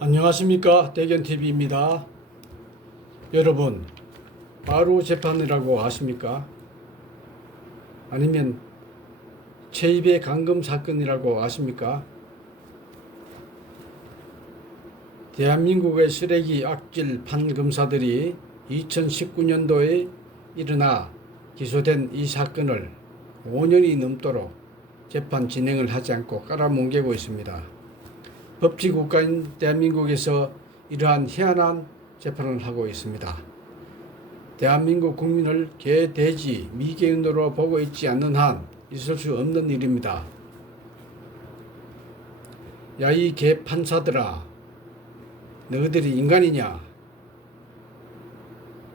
안녕하십니까, 대견TV입니다. 여러분, 바로 재판이라고 아십니까? 아니면 최입의 감금 사건이라고 아십니까? 대한민국의 쓰레기 악질 판검사들이 2019년도에 일어나 기소된 이 사건을 5년이 넘도록 재판 진행을 하지 않고 깔아뭉개고 있습니다. 법치국가인 대한민국에서 이러한 희한한 재판을 하고 있습니다. 대한민국 국민을 개, 돼지, 미개인으로 보고 있지 않는 한 있을 수 없는 일입니다. 야, 이 개 판사들아, 너희들이 인간이냐?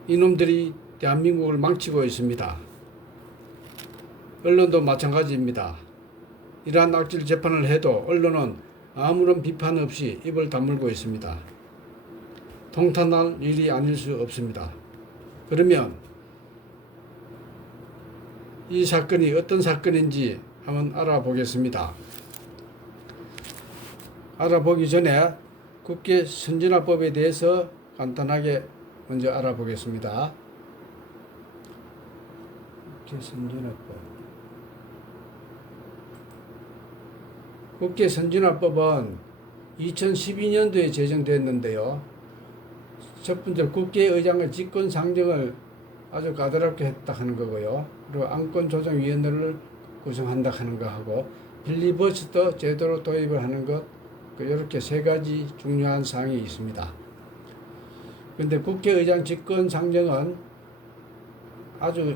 이놈들이 대한민국을 망치고 있습니다. 언론도 마찬가지입니다. 이러한 악질 재판을 해도 언론은 아무런 비판 없이 입을 다물고 있습니다. 통탄할 일이 아닐 수 없습니다. 그러면 이 사건이 어떤 사건인지 한번 알아보겠습니다. 알아보기 전에 국회 선진화법에 대해서 간단하게 먼저 알아보겠습니다. 국회 선진화법. 국회 선진화법은 2012년도에 제정됐는데요. 첫 번째 국회의장의 직권상정을 아주 까다롭게 했다 하는 거고요. 그리고 안건조정위원회를 구성한다 하는 거 하고 필리버스터 제도로 도입을 하는 것, 이렇게 세 가지 중요한 사항이 있습니다. 그런데 국회의장 직권상정은 아주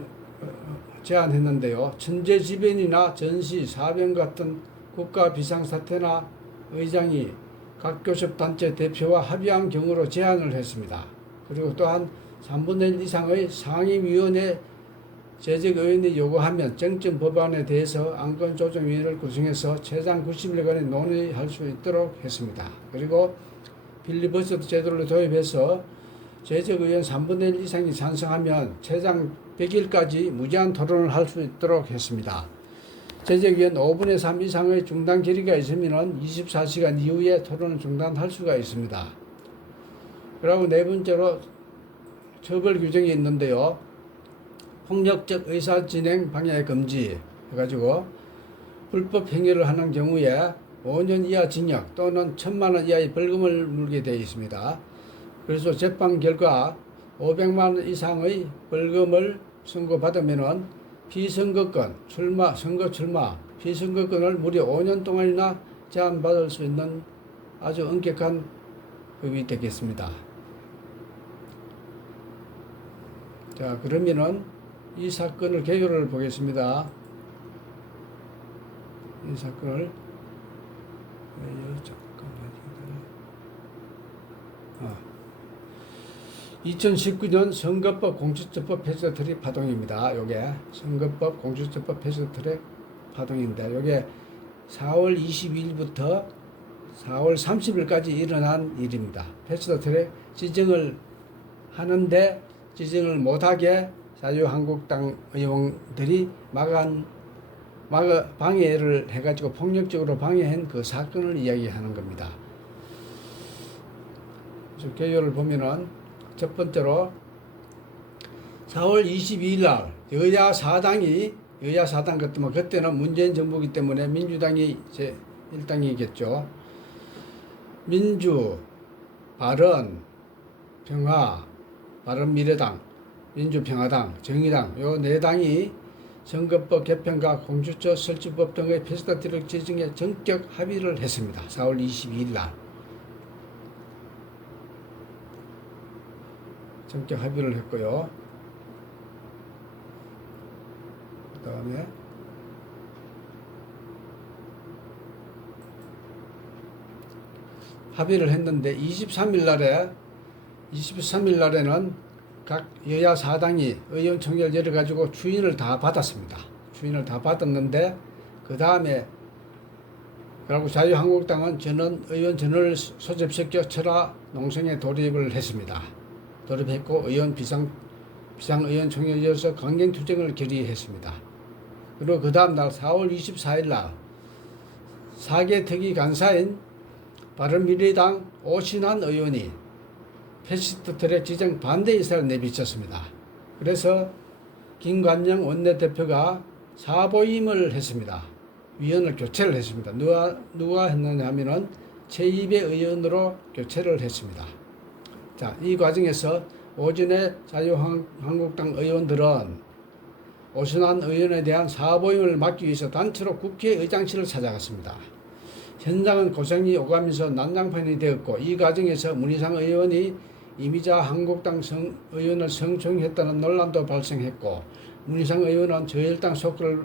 제한했는데요. 천재지변이나 전시, 사병 같은 국가 비상사태나 의장이 각 교섭단체 대표와 합의한 경우로 제한을 했습니다. 그리고 또한 3분의 1 이상의 상임위원회 재적의원이 요구하면 정점 법안에 대해서 안건조정위원회를 구성해서 최장 90일간의 논의할 수 있도록 했습니다. 그리고 필리버스터 제도를 도입해서 재적의원 3분의 1 이상이 찬성하면 최장 100일까지 무제한 토론을 할 수 있도록 했습니다. 재적의원 5분의 3 이상의 중단 결의가 있으면 24시간 이후에 토론을 중단할 수가 있습니다. 그리고 네 번째로 처벌 규정이 있는데요. 폭력적 의사 진행 방해 금지 해가지고 불법 행위를 하는 경우에 5년 이하 징역 또는 1,000만 원 이하의 벌금을 물게 되어 있습니다. 그래서 재판 결과 500만 원 이상의 벌금을 선고받으면은 피선거권, 선거 출마, 피선거권을 무려 5년 동안이나 제한받을 수 있는 아주 엄격한 법이 되겠습니다. 자, 그러면은 이 사건을 개요를 보겠습니다. 이 사건을 2019년 선거법 공수처법 패스트트랙 파동입니다. 요게 선거법 공수처법 패스트트랙 파동인데 요게 4월 22일부터 4월 30일까지 일어난 일입니다. 패스트트랙 지정을 하는데 지정을 못하게 자유한국당 의원들이 방해를 해가지고 폭력적으로 방해한 그 사건을 이야기하는 겁니다. 그래서 개요를 보면은 첫 번째로 4월 22일 날 여야 사당 같으면 그때는 문재인 정부이기 때문에 민주당이 제 1당이겠죠. 민주, 바른, 평화, 바른미래당, 민주평화당, 정의당 요 네 당이 선거법 개편과 공수처 설치법 등의 패스트트랙 지정에 전격 합의를 했습니다. 4월 22일 날 전격 합의를 했고요. 그 다음에 합의를 했는데 23일 날에는 각 여야 사당이 의원총회를 열어가지고 추인을 다 받았습니다. 추인을 다 받았는데 그 다음에 그리고 자유한국당은 의원 전원을 소집시켜 철화 농성에 돌입을 했습니다. 돌입했고 비상의원총회에 이어서 강경투쟁을 결의했습니다. 그리고 그 다음 날 4월 24일 날 4개 특위 간사인 바른미래당 오신환 의원이 패스트트랙 지정 반대 의사를 내비쳤습니다. 그래서 김관영 원내대표가 사보임을 했습니다. 위원을 교체를 했습니다. 누가 했느냐 하면은 최입의 의원으로 교체를 했습니다. 자, 이 과정에서 오전에 자유한국당 의원들은 오신환 의원에 대한 사보임을 막기 위해서 단체로 국회의장실을 찾아갔습니다. 현장은 고생이 오가면서 난장판이 되었고, 이 과정에서 문희상 의원이 이미자 한국당 의원을 성추행했다는 논란도 발생했고, 문희상 의원은 저혈당 쇼크를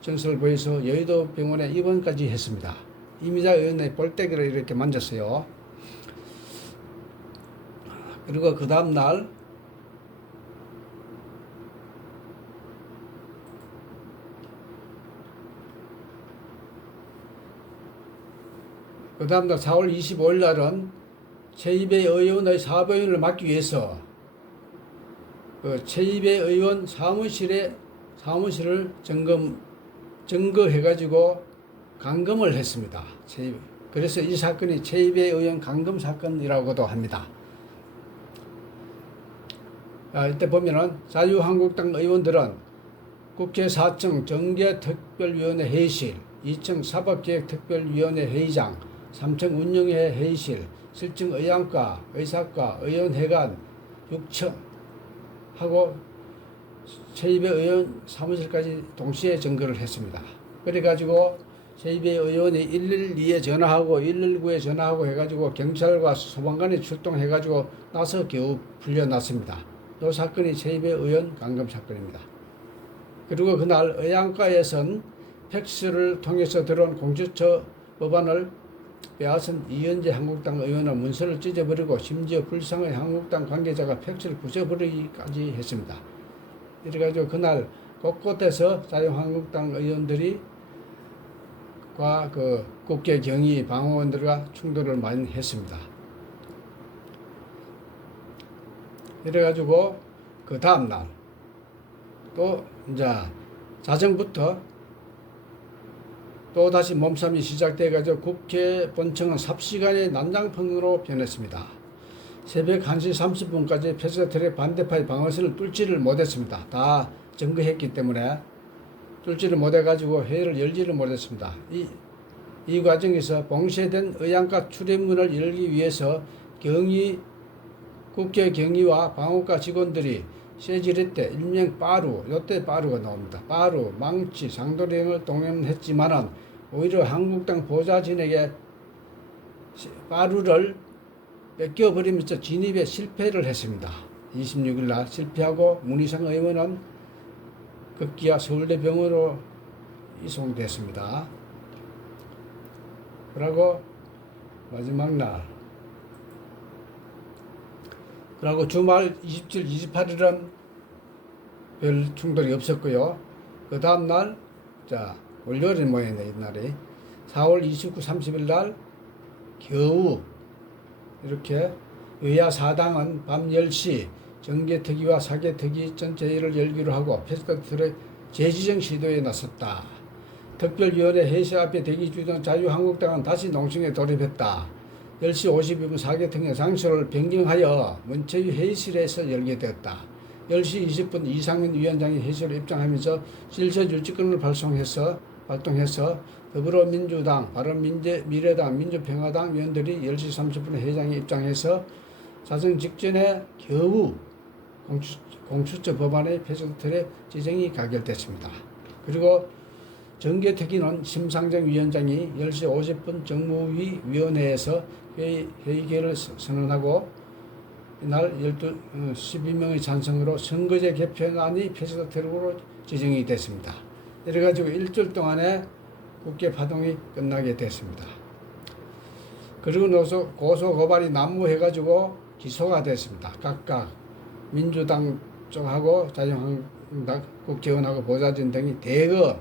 증세를 보여서 여의도 병원에 입원까지 했습니다. 이미자 의원의 볼때기를 이렇게 만졌어요. 그리고 그 다음날 그 다음날 4월 25일 날은 최입의 의원의 사보임을 막기 위해서 그 최입의 의원 사무실을 점거해가지고 감금을 했습니다. 그래서 이 사건이 최입의 의원 감금 사건이라고도 합니다. 이때 보면은 자유한국당 의원들은 국회 4층 정계특별위원회 회의실, 2층 사법기획특별위원회 회의장, 3층 운영회 회의실, 7층 의안과, 의사과, 의원회관 6층 하고 최입의 의원 사무실까지 동시에 점거를 했습니다. 그래가지고 최입의 의원이 112에 전화하고 119에 전화하고 해가지고 경찰과 소방관이 출동해가지고 나서 겨우 풀려났습니다. 이 사건이 최입의 의원 감금 사건입니다. 그리고 그날 의안과에선 팩스를 통해서 들어온 공수처 법안을 빼앗은 이현재 한국당 의원은 문서를 찢어버리고 심지어 불쌍의 한국당 관계자가 팩스를 부숴버리기까지 했습니다. 이래가지고 그날 곳곳에서 자유한국당 의원들이 그 국회 경위 방어원들과 충돌을 많이 했습니다. 이래가지고 그 다음날 또 이제 자정부터 또 다시 몸싸움이 시작돼가지고 국회 본청은 삽시간에 난장판으로 변했습니다. 새벽 1시 30분까지 패스트트랙 반대파의 방어선을 뚫지를 못했습니다. 다 점거했기 때문에 뚫지를 못해가지고 회의를 열지를 못했습니다. 이 과정에서 봉쇄된 의안과 출입문을 열기 위해서 국회 경위와 방어과 직원들이 쇠지렛대, 일명 빠루, 요때 빠루가 나옵니다. 빠루, 망치, 상도령을 동원했지만은 오히려 한국당 보좌진에게 빠루를 뺏겨버리면서 진입에 실패를 했습니다. 26일 날 실패하고 문희상 의원은 급기야 서울대병원으로 이송됐습니다. 그리고 마지막 날 그리고 주말 27, 28일은 별 충돌이 없었고요. 그 다음 날, 월요일 모였네, 이날이. 4월 29, 30일 날, 겨우, 이렇게, 여야 사당은 밤 10시 정계특위와 사개특위 전체회의를 열기로 하고, 패스트트랙 재지정 시도에 나섰다. 특별위원회 회의 앞에 대기 중이던 자유한국당은 다시 농성에 돌입했다. 10시 52분 사개특위 장소를 변경하여 문체위 회의실에서 열게 되었다. 10시 20분 이상민 위원장이 회의실로 입장하면서 질서유지권을 발동해서 더불어민주당, 바른미래당, 민주평화당 위원들이 10시 30분에 회장에 입장해서 자정 직전에 겨우 공수처 법안의 패스트트랙 지정이 가결됐습니다. 그리고 정계특위는 심상정 위원장이 10시 50분 정무위 위원회에서 회의 개를 선언하고 이날 12명의 찬성으로 선거제 개편안이 패스트트랙으로 지정이 됐습니다. 이래가지고 일주일 동안에 국회 파동이 끝나게 됐습니다. 그리고 나서 고소 고발이 난무해가지고 기소가 됐습니다. 각각 민주당 쪽하고 자유한국당 국회의원하고 보좌진 등이 대거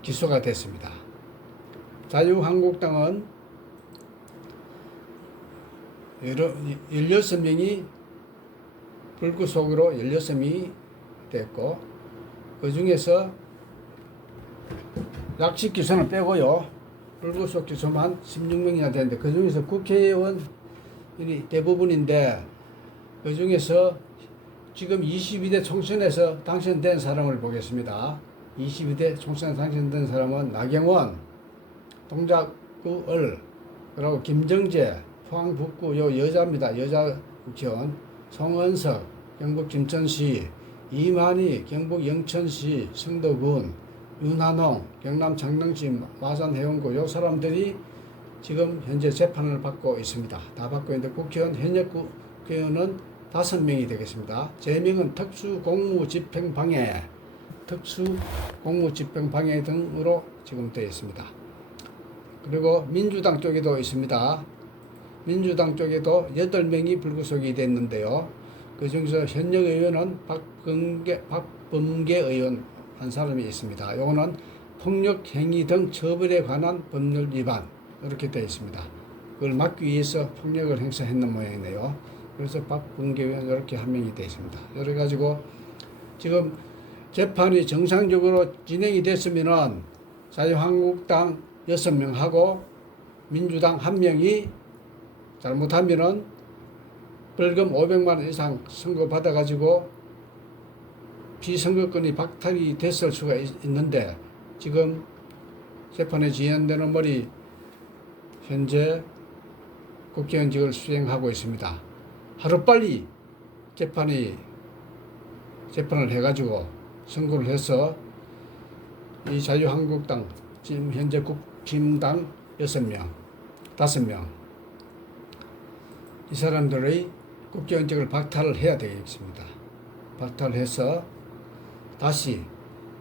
기소가 됐습니다. 자유한국당은 16명이 불구속으로 16명이 됐고 그 중에서 약식 기소는 빼고요. 불구속 기소만 16명이나 되는데 그 중에서 국회의원이 대부분인데 그 중에서 지금 22대 총선에서 당선된 사람을 보겠습니다. 22대 총선에 당선된 사람은 나경원, 동작구 을, 그리고 김정재, 포항 북구 요 여자입니다. 여자 국회의원, 송은석, 경북 김천시, 이만희, 경북 영천시, 성도군, 윤한홍, 경남 창녕시, 마산 해운구 요 사람들이 지금 현재 재판을 받고 있습니다. 다 받고 있는데 국회의원 현역 국회의원은 5명이 되겠습니다. 제명은 특수공무집행방해 등으로 지금 되어 있습니다. 그리고 민주당 쪽에도 있습니다. 민주당 쪽에도 8명이 불구속이 됐는데요. 그 중에서 현역 의원은 박범계 의원 한 사람이 있습니다. 요거는 폭력행위 등 처벌에 관한 법률 위반 이렇게 되어 있습니다. 그걸 막기 위해서 폭력을 행사했는 모양이네요. 그래서 박범계 의원 이렇게 한 명이 되어 있습니다. 이래 가지고 지금 재판이 정상적으로 진행이 됐으면은 자유한국당 6명하고 민주당 1명이 잘못하면은 벌금 500만 원 이상 선고받아 가지고 비선거권이 박탈이 됐을 수가 있는데 지금 재판에 지연되는 머리 현재 국회의원직을 수행하고 있습니다. 하루빨리 재판을 해가지고 선고를 해서 이 자유한국당 지금 현재 국힘당 6명, 5명 이 사람들의 국회의원직을 박탈을 해야 되겠습니다. 박탈해서 다시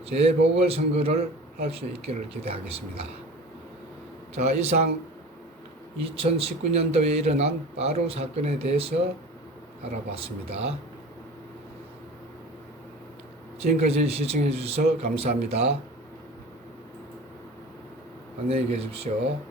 재보궐선거를 할 수 있기를 기대하겠습니다. 자, 이상 2019년도에 일어난 바로 사건에 대해서 알아봤습니다. 지금까지 시청해 주셔서 감사합니다. 안녕히 계십시오.